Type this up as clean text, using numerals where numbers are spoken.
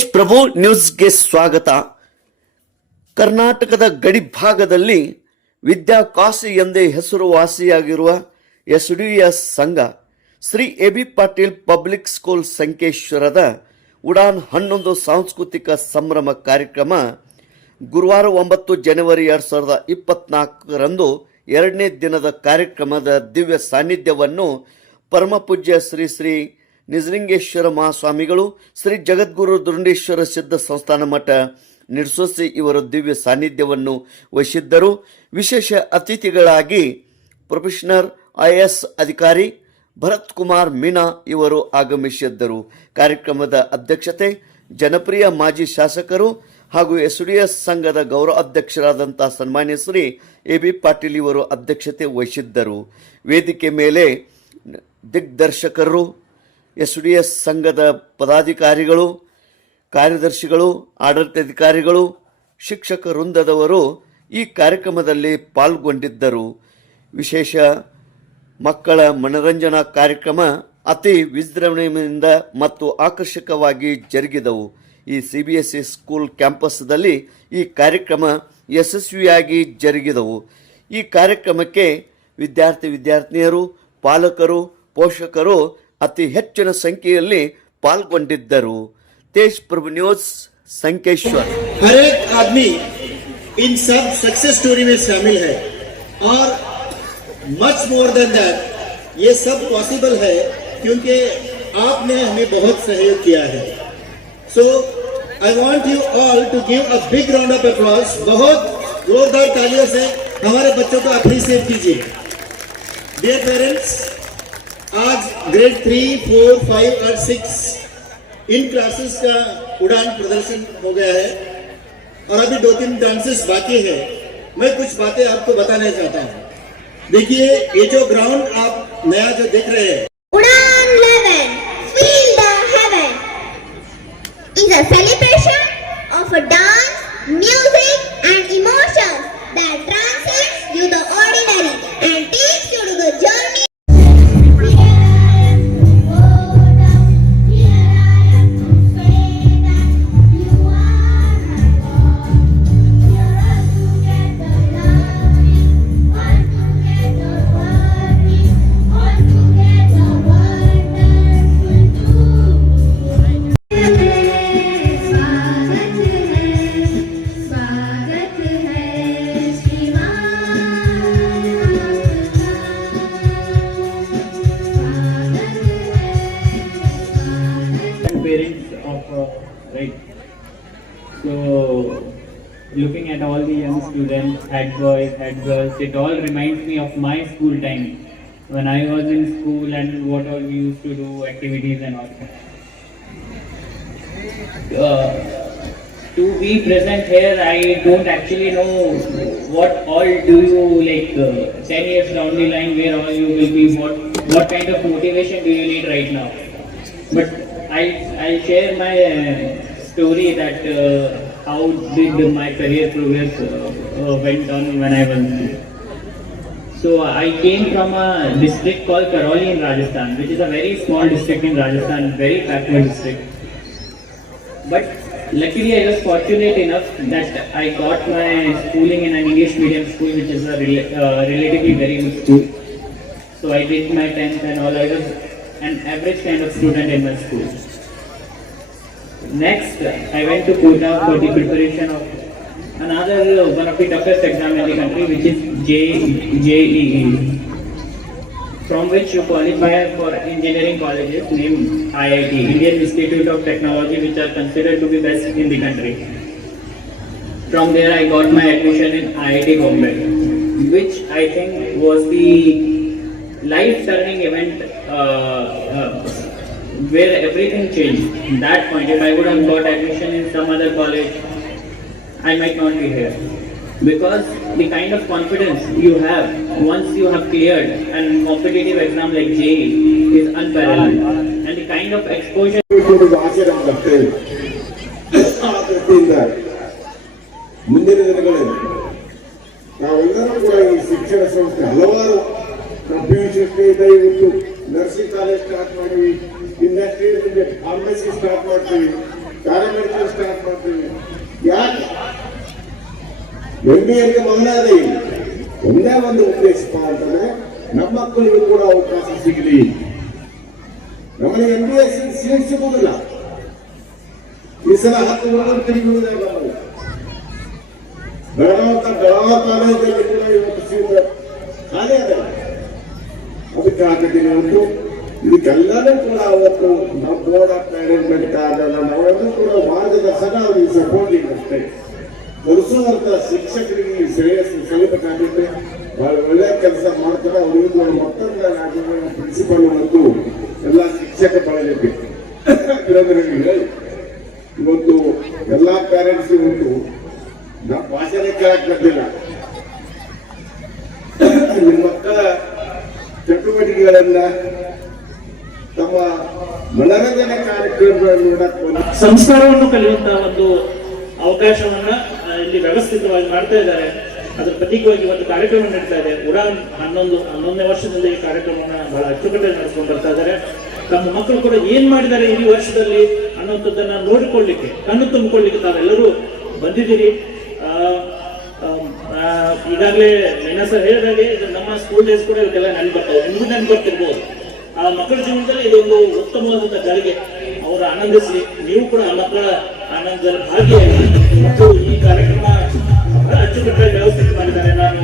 ದೇಶ್ ಪ್ರಭು ನ್ಯೂಸ್ಗೆ ಸ್ವಾಗತ. ಕರ್ನಾಟಕದ ಗಡಿ ಭಾಗದಲ್ಲಿ ವಿದ್ಯಾಕಾಶಿ ಎಂದೇ ಹೆಸರುವಾಸಿಯಾಗಿರುವ ಎಸ್ಡಿಎಸ್ ಸಂಘ Shri AB Patil public school ಸಂಕೇಶ್ವರದ ಉಡಾನ್ 11 ಸಾಂಸ್ಕೃತಿಕ ಸಂಭ್ರಮ ಕಾರ್ಯಕ್ರಮ ಗುರುವಾರ 9 ಜನವರಿ 2024ರಂದು ಎರಡನೇ ದಿನದ ಕಾರ್ಯಕ್ರಮದ ದಿವ್ಯ ಸಾನ್ನಿಧ್ಯವನ್ನು ಪರಮಪೂಜ್ಯ ಶ್ರೀ ಶ್ರೀ ನಿಜಲಿಂಗೇಶ್ವರ ಮಹಾಸ್ವಾಮಿಗಳು, ಶ್ರೀ ಜಗದ್ಗುರು ದುರುಂಡೇಶ್ವರ ಸಿದ್ಧ ಸಂಸ್ಥಾನ ಮಠ ನಿರ್ಸೋಸಿ ಇವರು ದಿವ್ಯ ಸಾನ್ನಿಧ್ಯವನ್ನು ವಹಿಸಿದ್ದರು. ವಿಶೇಷ ಅತಿಥಿಗಳಾಗಿ ಪ್ರೊಫೆಷನರ್ IAS ಅಧಿಕಾರಿ ಭರತ್ ಕುಮಾರ್ ಮೀನಾ ಇವರು ಆಗಮಿಸಿದ್ದರು. ಕಾರ್ಯಕ್ರಮದ ಅಧ್ಯಕ್ಷತೆ ಜನಪ್ರಿಯ ಮಾಜಿ ಶಾಸಕರು ಹಾಗೂ ಎಸ್ಡಿಎಸ್ ಸಂಘದ ಗೌರವ ಅಧ್ಯಕ್ಷರಾದಂಥ ಸನ್ಮಾನ್ಯ ಶ್ರೀ ಎಬಿ ಪಾಟೀಲ್ ಇವರು ಅಧ್ಯಕ್ಷತೆ ವಹಿಸಿದ್ದರು. ವೇದಿಕೆ ಮೇಲೆ ದಿಗ್ದರ್ಶಕರು, ಎಸ್ಡಿಎಸ್ ಸಂಘದ ಪದಾಧಿಕಾರಿಗಳು, ಕಾರ್ಯದರ್ಶಿಗಳು, ಆಡಳಿತಾಧಿಕಾರಿಗಳು, ಶಿಕ್ಷಕ ವೃಂದದವರು ಈ ಕಾರ್ಯಕ್ರಮದಲ್ಲಿ ಪಾಲ್ಗೊಂಡಿದ್ದರು. ವಿಶೇಷ ಮಕ್ಕಳ ಮನರಂಜನಾ ಕಾರ್ಯಕ್ರಮ ಅತಿ ವಿಜೃಂಭಣೆಯಿಂದ ಮತ್ತು ಆಕರ್ಷಕವಾಗಿ ಜರುಗಿದವು. ಈ CBSE ಸ್ಕೂಲ್ ಕ್ಯಾಂಪಸ್ದಲ್ಲಿ ಈ ಕಾರ್ಯಕ್ರಮ ಯಶಸ್ವಿಯಾಗಿ ಜರುಗಿದವು. ಈ ಕಾರ್ಯಕ್ರಮಕ್ಕೆ ವಿದ್ಯಾರ್ಥಿನಿಯರು, ಪಾಲಕರು, ಪೋಷಕರು ಅತಿ ಹೆಚ್ಚಿನ ಸಂಖ್ಯೆಯಲ್ಲಿ ಪಾಲ್ಗೊಂಡಿದ್ದರು. तेज प्रभु न्यूज संकेश्वर. हर एक आदमी इन सब सक्सेस स्टोरी में शामिल है और मच मोर देन दैट ये सब पॉसिबल है क्योंकि आपने हमें बहुत सहयोग किया है. So I want you all to give a big round of applause. बहुत जोरदार तालियों से हमारे बच्चों को अप्रिशिएट कीजिए. डियर पेरेंट्स, आज ग्रेड 3, 4, 5 और 6 इन क्लासेस का उड़ान प्रदर्शन हो गया है और अभी 2-3 डांसेस बाकी है. मैं कुछ बातें आपको बताना चाहता हूँ. देखिए, ये जो ग्राउंड आप नया जो देख रहे हैं, Udan 11 Feel the Heaven is a celebration of a dance, music and emotions that transcends you the ordinary and takes you to the journey. Parents of right. So looking at all the young students, head boys, head girls, it all reminds me of my school time when I was in school and what all we used to do, activities and all. To be present here, I don't actually know what all do you like 10 years down the line, where all you will be, what kind of motivation do you need right now. But I'll share my story that how did my career progress went on when I was there. So I came from a district called Karoli in Rajasthan, which is a very small district in Rajasthan, very backward district. But luckily I was fortunate enough that I got my schooling in an English medium school, which is a relatively very good school. So I did my 10th and all. I was an average kind of student in my school. Next, I went to Pune for the preparation of another one of the toughest exam in the country, which is JEE, from which you qualify for engineering colleges named IIT, Indian Institute of Technology, which are considered to be best in the country. From there, I got my admission in IIT Bombay, which I think was the life-turning event where everything changed. That point, if I would have got admission in some other college, I might not be here. Because the kind of confidence you have once you have cleared a competitive exam like JEE is unparalleled. And the kind of exposure ಮುಂದಿನ ದಿನಗಳಲ್ಲಿ ನಾವೆಲ್ಲರೂ ಕೂಡ ಈ ಶಿಕ್ಷಣ ಸಂಸ್ಥೆ ಹಲವಾರು ಇವತ್ತು nursing college start ಮಾಡಿವಿ, ಇಂಡಸ್ಟ್ರಿಯಲ್ ಫಾರ್ಮಸಿ ಸ್ಟಾರ್ಟ್ ಮಾಡ್ತೀವಿ, ಪ್ಯಾರಾಮೆಡಿಕಲ್ MBAಗೆ ಮಗನಾದ ಇಲ್ಲಿ ಒಂದೇ ಒಂದು ಉದ್ದೇಶಪ್ಪ ಅಂತಂದ್ರೆ ನಮ್ಮ ಮಕ್ಕಳಿಗೂ ಕೂಡ ಅವಕಾಶ ಸಿಗಲಿ. ನಮಗೆ MBA ಸೀಟ್ ಸಿಗುವುದಿಲ್ಲ. ಈ ಸಲ 10 ಹುಡುಗರು ತಿರುಗುವುದೇ ನಮ್ಮಲ್ಲಿ. ಬೆಳಗಾವಿ ಕಾಲೇಜಲ್ಲಿ ಕೂಡ ಇವತ್ತು ಸೀಟ್ ಖಾಲಿ ಅದ. ಅದಕ್ಕೆ ಹಾಕಿದ್ದೀನಿ ಒಂದು ಇದಕ್ಕೆಲ್ಲರೂ ಕೂಡ ಅವತ್ತು ನಾವು ಬೋರ್ಡ್ ಆಫ್ ಮ್ಯಾನೇಜ್ಮೆಂಟ್ ಕಾರಣ ನಾವೆಲ್ಲರೂ ಕೂಡ ಮಾರ್ಗದರ್ಶನ ಅವರಿಗೆ ಸಪೋರ್ಟಿಂಗ್ ಅಷ್ಟೇ ಕೊಡಿಸುವಂತ ಶಿಕ್ಷಕರಿಗೆ ಈ ಶ್ರೇಯಸ್ಸು ಸಲ್ಲಬೇಕಾಗುತ್ತೆ. ಬಹಳ ಒಳ್ಳೆಯ ಕೆಲಸ ಮಾಡ್ತಾರೆ. ಅವರಿಗೆ ಮತ್ತೊಂದು ಪ್ರಿನ್ಸಿಪಲ್ ಮತ್ತು ಎಲ್ಲ ಶಿಕ್ಷಕ ಬಳಗಕ್ಕೆ ಇವತ್ತು ಎಲ್ಲಾ ಪ್ಯಾರೆಂಟ್ಸ್ ಇವತ್ತು ನಾವು ಭಾಷೆನೇ ಕೇಳಕ್ ಬರ್ತಿಲ್ಲ. ನಿಮ್ಮ ಮಕ್ಕಳ ಚಟುವಟಿಕೆಗಳನ್ನ ತಮ್ಮ ಮನರಂಜನೆ ಕಾರ್ಯಕ್ರಮಗಳನ್ನು ನೋಡಕ್ ಸಂಸ್ಕಾರವನ್ನು ಕಲಿಯುವಂತಹ ಒಂದು ಅವಕಾಶವನ್ನ ಇಲ್ಲಿ ವ್ಯವಸ್ಥಿತವಾಗಿ ಮಾಡ್ತಾ ಇದ್ದಾರೆ. ಅದರ ಪ್ರತೀಕವಾಗಿ ಇವತ್ತು ಕಾರ್ಯಕ್ರಮ ನಡೀತಾ ಇದೆ. ಉಡಾನ್ 11ನೇ ವರ್ಷದಿಂದ ಈ ಕಾರ್ಯಕ್ರಮವನ್ನ ಬಹಳ ಅಚ್ಚುಕಟ್ಟಾಗಿ ನಡೆಸ್ಕೊಂಡು ಬರ್ತಾ ಇದ್ದಾರೆ. ತಮ್ಮ ಮಕ್ಕಳು ಕೂಡ ಏನ್ ಮಾಡಿದ್ದಾರೆ ಈ ವರ್ಷದಲ್ಲಿ ಅನ್ನುವಂಥದ್ದನ್ನ ನೋಡಿಕೊಳ್ಳಿಕ್ಕೆ, ಕಣ್ಣು ತುಂಬಿಕೊಳ್ಳಿಕ್ಕೆ ತಾವೆಲ್ಲರೂ ಬಂದಿದ್ದೀರಿ. ಈಗಾಗಲೇ ಮೀನಾ ಸರ್ ಹೇಳಿದಾಗೆ ನಮ್ಮ ಸ್ಕೂಲ್ ಡೇಸ್ ಕೂಡ ಇವಕ್ಕೆಲ್ಲ ನೆನಪು ಬರ್ತದೆ. ನಿಮಗೂ ನೆನಪು ಬರ್ತಿರ್ಬೋದು. ಆ ಮಕ್ಕಳ ಜೀವನದಲ್ಲಿ ಇದೊಂದು ಉತ್ತಮವಾದಂಥ ಗಳಿಗೆ ಅವರು ಆನಂದಿಸಿ, ನೀವು ಕೂಡ ಆ ಮಕ್ಕಳ ಆನಂದದಲ್ಲಿ ಭಾಗಿಯಾಗಿ ಮತ್ತು ಈ ಕಾರ್ಯಕ್ರಮ ಅಚ್ಚುಕಟ್ಟಾಗಿ ವ್ಯವಸ್ಥಿತ ಮಾಡಿದ್ದಾರೆ. ನಾನು